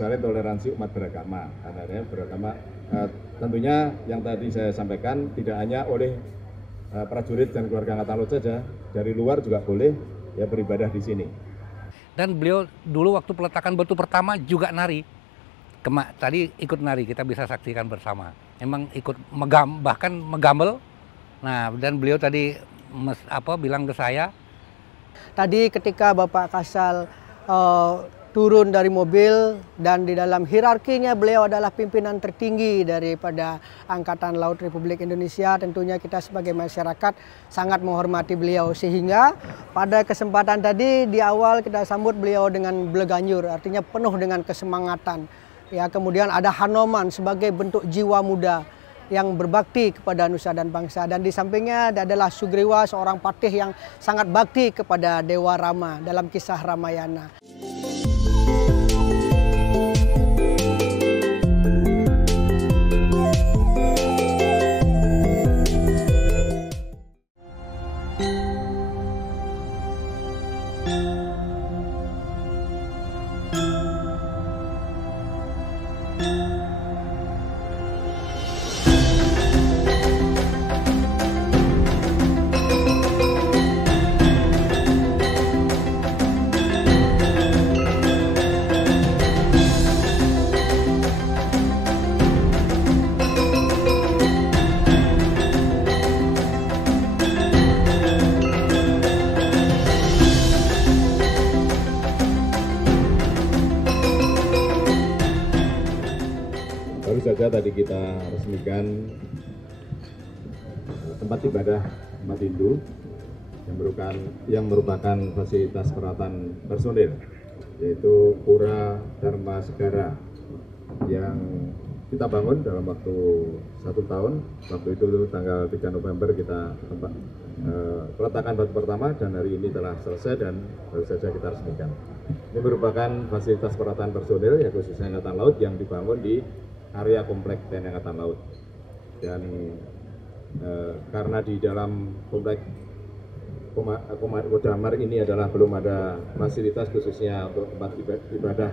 Saleh toleransi umat beragama. Karena beragama tentunya yang tadi saya sampaikan tidak hanya oleh prajurit dan keluarga Angkatan Laut saja, dari luar juga boleh ya beribadah di sini. Dan beliau dulu waktu peletakan batu pertama juga nari. Tadi ikut nari, kita bisa saksikan bersama. Emang ikut bahkan megambel. Nah, dan beliau tadi bilang ke saya. Tadi ketika Bapak Kasal turun dari mobil dan di dalam hierarkinya beliau adalah pimpinan tertinggi daripada Angkatan Laut Republik Indonesia, tentunya kita sebagai masyarakat sangat menghormati beliau, sehingga pada kesempatan tadi di awal kita sambut beliau dengan bleganyur, artinya penuh dengan kesemangatan. Ya, kemudian ada hanoman sebagai bentuk jiwa muda yang berbakti kepada nusa dan bangsa, dan di sampingnya adalah Sugriwa, seorang patih yang sangat bakti kepada Dewa Rama dalam kisah Ramayana. Baru saja tadi kita resmikan tempat ibadah umat Hindu yang merupakan fasilitas perawatan personil, yaitu Pura Dharma Segara yang kita bangun dalam waktu 1 tahun. Waktu itu tanggal 3 November kita peletakan batu pertama, dan hari ini telah selesai dan baru saja kita resmikan. Ini merupakan fasilitas perawatan personil ya khususnya Angkatan Laut yang dibangun di area komplek TNI Angkatan Laut. Dan karena di dalam komplek Kodamar ini belum ada fasilitas khususnya untuk tempat ibadah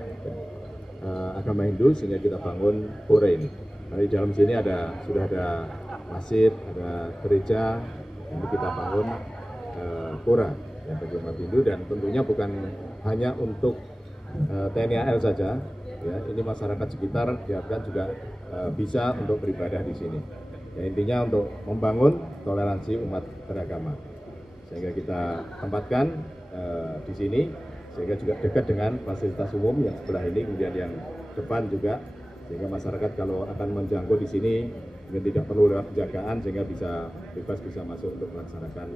agama Hindu, sehingga kita bangun pura ini. Nah, di dalam sini sudah ada masjid, ada gereja, yang kita bangun pura ya, bagi umat Hindu, dan tentunya bukan hanya untuk TNI AL saja. Ya, ini masyarakat sekitar diharapkan juga bisa untuk beribadah di sini. Ya, intinya untuk membangun toleransi umat beragama, sehingga kita tempatkan di sini, sehingga juga dekat dengan fasilitas umum yang sebelah ini, kemudian yang depan juga, sehingga masyarakat kalau akan menjangkau di sini dan tidak perlu lewat penjagaan, sehingga bisa bebas bisa masuk untuk melaksanakan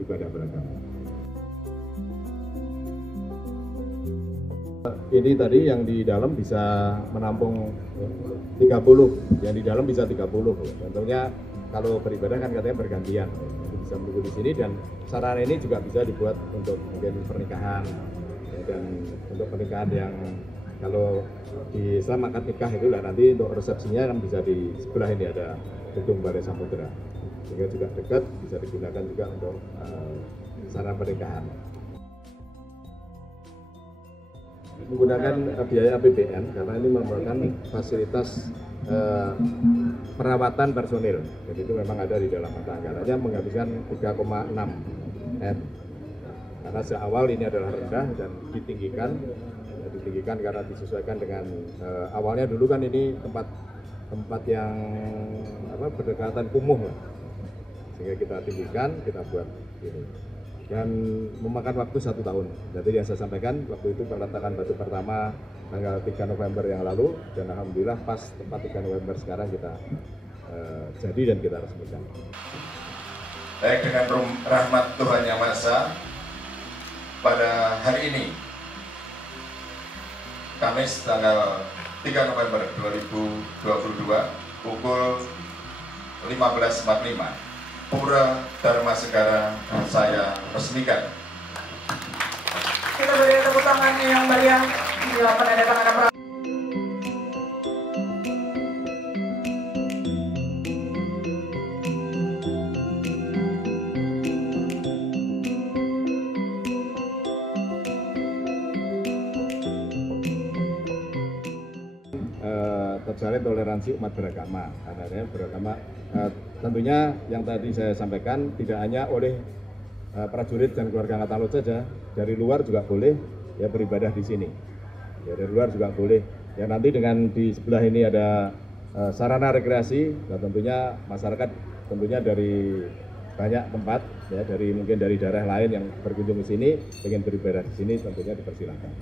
ibadah beragama. Ini tadi yang di dalam bisa menampung 30, yang di dalam bisa 30. Tentunya kalau beribadah kan katanya bergantian, bisa menunggu di sini, dan sarana ini juga bisa dibuat untuk mungkin pernikahan ya, dan untuk pernikahan yang kalau di Islam akad nikah itu lah, nanti untuk resepsinya kan bisa di sebelah ini ada gedung Balai Samudra, sehingga juga dekat, bisa digunakan juga untuk sarana pernikahan. Menggunakan biaya APBN karena ini merupakan fasilitas perawatan personil, jadi itu memang ada di dalam mata anggarannya menghabiskan 3,6 M, karena seawal ini adalah rendah dan ditinggikan karena disesuaikan dengan awalnya dulu kan ini tempat yang berdekatan kumuh, sehingga kita tinggikan, kita buat ini. Dan memakan waktu 1 tahun. Jadi yang saya sampaikan waktu itu peletakan batu pertama tanggal 3 November yang lalu, dan alhamdulillah pas tepat 3 November sekarang kita jadi dan kita resmikan. Baik, dengan rahmat Tuhan Yang Maha Esa, pada hari ini Kamis tanggal 3 November 2022 pukul 15.45 Pura Dharma Segara saya resmikan. Kita beri tepuk tangan yang meriah di penandatanganan. terjalin toleransi umat beragama. Karena beragama tentunya yang tadi saya sampaikan tidak hanya oleh prajurit dan keluarga Angkatan Laut saja, dari luar juga boleh ya beribadah di sini. Ya, dari luar juga boleh. Ya nanti dengan di sebelah ini ada sarana rekreasi, dan tentunya masyarakat tentunya dari banyak tempat ya, dari mungkin dari daerah lain yang berkunjung ke sini ingin beribadah di sini tentunya dipersilakan.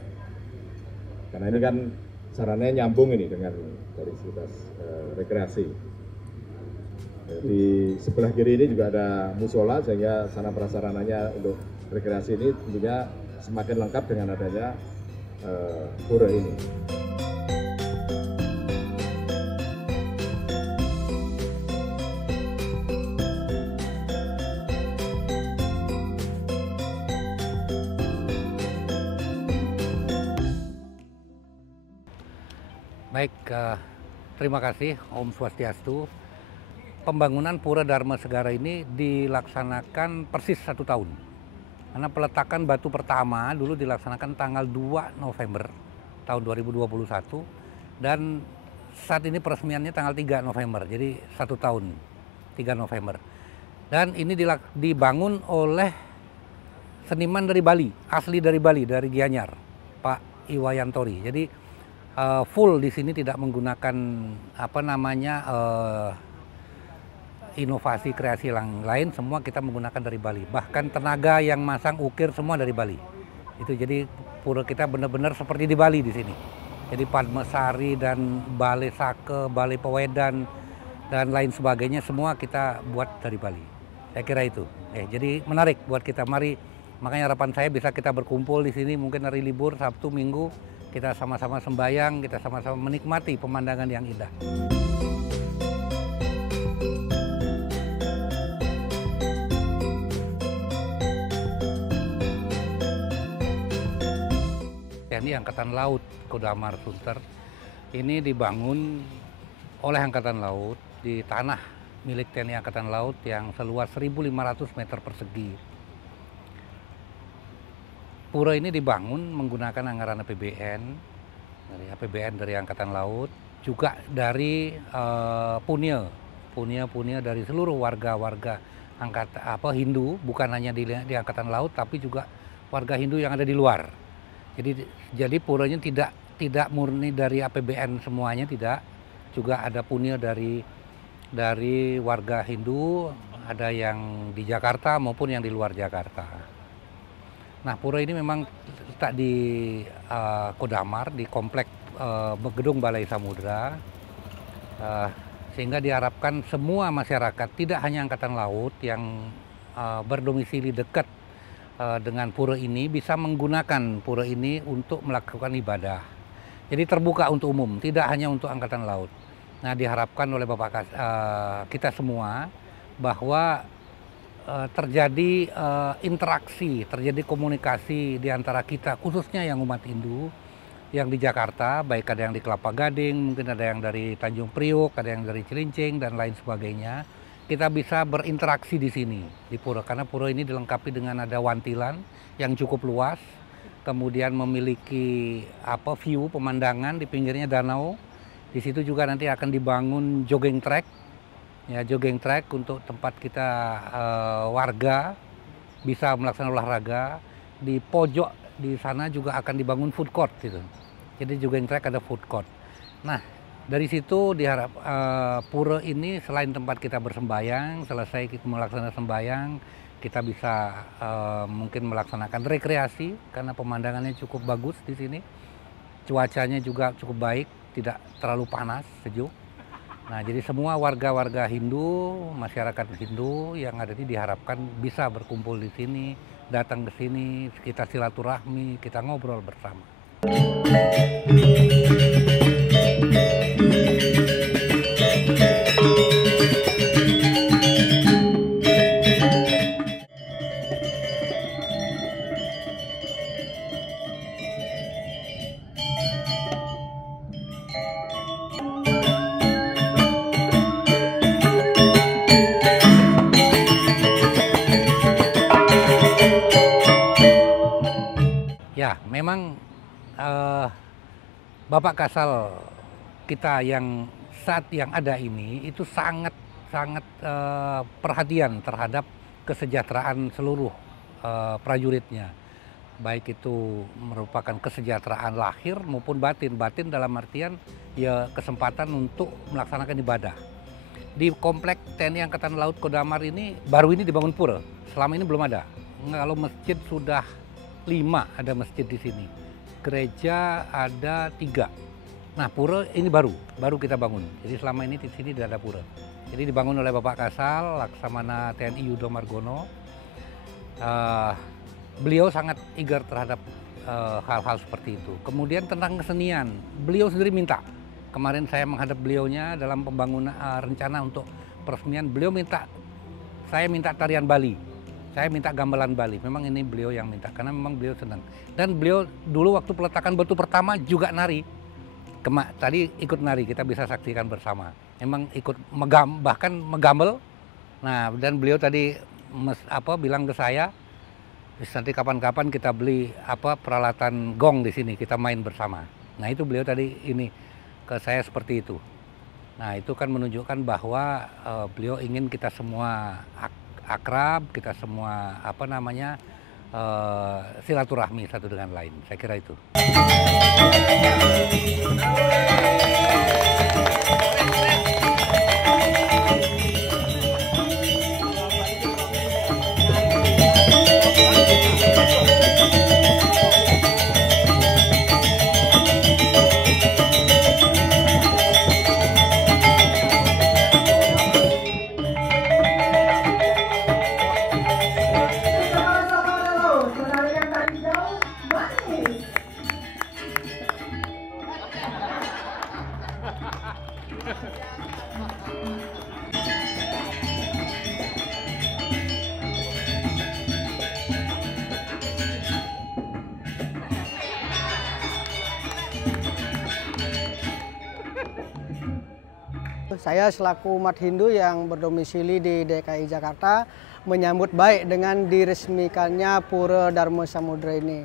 Karena ini kan sarananya nyambung ini dengan dari fasilitas rekreasi. Ya, di sebelah kiri ini juga ada musola, sehingga sarana prasarananya untuk rekreasi ini tentunya semakin lengkap dengan adanya pura ini. Baik, terima kasih Om Swastiastu. Pembangunan Pura Dharma Segara ini dilaksanakan persis 1 tahun. Karena peletakan batu pertama dulu dilaksanakan tanggal 2 November tahun 2021. Dan saat ini peresmiannya tanggal 3 November, jadi 1 tahun, 3 November. Dan ini dibangun oleh seniman dari Bali, asli dari Bali, dari Gianyar, Pak Iwayantori. Jadi full di sini tidak menggunakan inovasi kreasi lain, semua kita menggunakan dari Bali. Bahkan tenaga yang masang ukir semua dari Bali. Itu jadi pura kita benar-benar seperti di Bali di sini. Jadi Padmasari dan Balai Sake, Balai Pewedan dan lain sebagainya semua kita buat dari Bali. Saya kira itu. Jadi menarik buat kita. Mari, makanya harapan saya bisa kita berkumpul di sini mungkin hari libur Sabtu Minggu. Kita sama-sama sembahyang, kita sama-sama menikmati pemandangan yang indah. TNI Angkatan Laut Kodamar Sunter ini dibangun oleh Angkatan Laut di tanah milik TNI Angkatan Laut yang seluas 1.500 meter persegi. Pura ini dibangun menggunakan anggaran APBN dari Angkatan Laut, juga dari punya dari seluruh warga Hindu, bukan hanya di Angkatan Laut, tapi juga warga Hindu yang ada di luar. Jadi puranya tidak murni dari APBN semuanya, tidak. Juga ada punya dari warga Hindu, ada yang di Jakarta maupun yang di luar Jakarta. Nah, pura ini memang letak di Kodamar, di komplek gedung Balai Samudra, sehingga diharapkan semua masyarakat, tidak hanya Angkatan Laut yang berdomisili dekat dengan pura ini, bisa menggunakan pura ini untuk melakukan ibadah. Jadi terbuka untuk umum, tidak hanya untuk Angkatan Laut. Nah, diharapkan oleh Bapak kita semua bahwa terjadi interaksi, terjadi komunikasi di antara kita, khususnya yang umat Hindu, yang di Jakarta, baik ada yang di Kelapa Gading, mungkin ada yang dari Tanjung Priok, ada yang dari Cilincing, dan lain sebagainya. Kita bisa berinteraksi di sini, di pura, karena pura ini dilengkapi dengan ada wantilan yang cukup luas, kemudian memiliki view pemandangan di pinggirnya danau. Di situ juga nanti akan dibangun jogging track. Ya, jogging track untuk tempat kita warga bisa melaksanakan olahraga. Di pojok di sana juga akan dibangun food court gitu. Jadi jogging track ada food court. Nah, dari situ diharap pura ini selain tempat kita bersembayang, selesai kita melaksanakan sembayang, kita bisa mungkin melaksanakan rekreasi karena pemandangannya cukup bagus di sini. Cuacanya juga cukup baik, tidak terlalu panas, sejuk. Nah, jadi semua warga-warga Hindu, masyarakat Hindu yang ada ini diharapkan bisa berkumpul di sini, datang ke sini, kita silaturahmi, kita ngobrol bersama. Ya, memang Bapak Kasal kita yang saat yang ada ini itu sangat perhatian terhadap kesejahteraan seluruh prajuritnya. Baik itu merupakan kesejahteraan lahir maupun batin. Batin dalam artian ya kesempatan untuk melaksanakan ibadah. Di komplek TNI Angkatan Laut Kodamar ini baru ini dibangun pura. Selama ini belum ada. Kalau masjid sudah 5 ada masjid di sini. Gereja ada 3. Nah, pura ini baru kita bangun. Jadi selama ini di sini tidak ada pura. Jadi dibangun oleh Bapak Kasal, Laksamana TNI Yudo Margono. Beliau sangat eager terhadap hal-hal seperti itu. Kemudian tentang kesenian, beliau sendiri minta. Kemarin saya menghadap beliaunya dalam pembangunan rencana untuk peresmian. Saya minta tarian Bali, saya minta gamelan Bali. Memang ini beliau yang minta karena memang beliau senang. Dan beliau dulu waktu peletakan batu pertama juga nari. Tadi ikut nari, kita bisa saksikan bersama. Memang ikut bahkan megambel. Nah, dan beliau tadi bilang ke saya, nanti kapan-kapan kita beli peralatan gong di sini, kita main bersama. Nah, itu beliau tadi ini ke saya seperti itu. Nah, itu kan menunjukkan bahwa beliau ingin kita semua akrab, kita semua silaturahmi satu dengan lain. Saya kira itu. Saya selaku umat Hindu yang berdomisili di DKI Jakarta menyambut baik dengan diresmikannya Pura Dharma Samudra ini.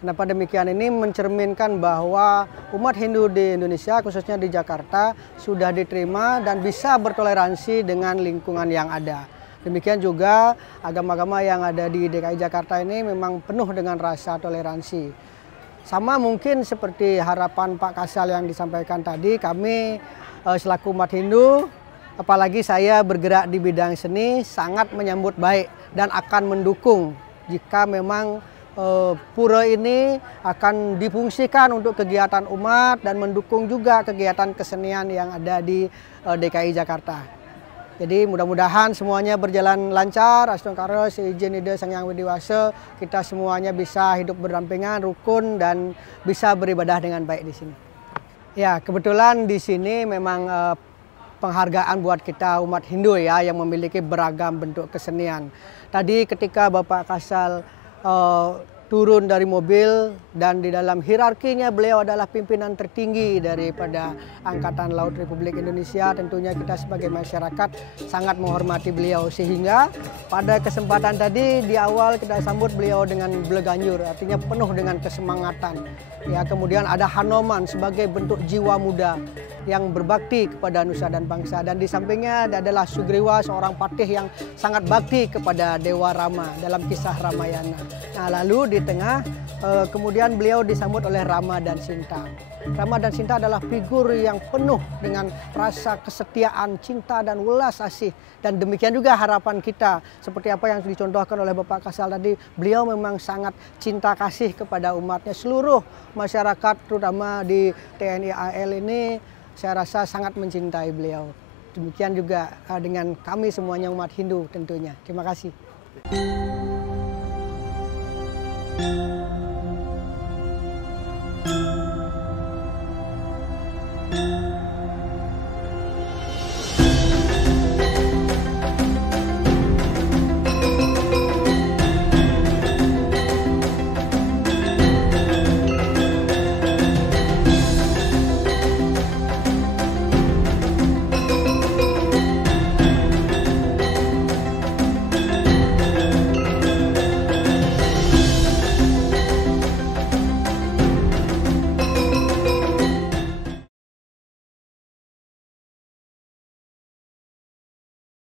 Kenapa demikian? Ini mencerminkan bahwa umat Hindu di Indonesia, khususnya di Jakarta, sudah diterima dan bisa bertoleransi dengan lingkungan yang ada. Demikian juga agama-agama yang ada di DKI Jakarta ini memang penuh dengan rasa toleransi. Sama mungkin seperti harapan Pak Kasal yang disampaikan tadi, kami selaku umat Hindu, apalagi saya bergerak di bidang seni, sangat menyambut baik dan akan mendukung jika memang pura ini akan difungsikan untuk kegiatan umat dan mendukung juga kegiatan kesenian yang ada di DKI Jakarta. Jadi mudah-mudahan semuanya berjalan lancar, Astungkara, seizin Ida Sang Hyang Widiwasa, kita semuanya bisa hidup berdampingan, rukun dan bisa beribadah dengan baik di sini. Ya, kebetulan di sini memang penghargaan buat kita umat Hindu ya yang memiliki beragam bentuk kesenian. Tadi ketika Bapak Kasal turun dari mobil dan di dalam hierarkinya beliau adalah pimpinan tertinggi daripada Angkatan Laut Republik Indonesia. Tentunya kita sebagai masyarakat sangat menghormati beliau, sehingga pada kesempatan tadi di awal kita sambut beliau dengan bleganjur, artinya penuh dengan kesemangatan. Ya, kemudian ada Hanoman sebagai bentuk jiwa muda yang berbakti kepada nusa dan bangsa, dan di sampingnya adalah Sugriwa, seorang patih yang sangat bakti kepada Dewa Rama dalam kisah Ramayana. Nah, lalu di tengah kemudian beliau disambut oleh Rama dan Sinta. Rama dan Sinta adalah figur yang penuh dengan rasa kesetiaan, cinta dan welas asih, dan demikian juga harapan kita seperti apa yang dicontohkan oleh Bapak Kasal tadi. Beliau memang sangat cinta kasih kepada umatnya. Seluruh masyarakat terutama di TNI AL ini saya rasa sangat mencintai beliau. Demikian juga dengan kami semuanya umat Hindu tentunya. Terima kasih.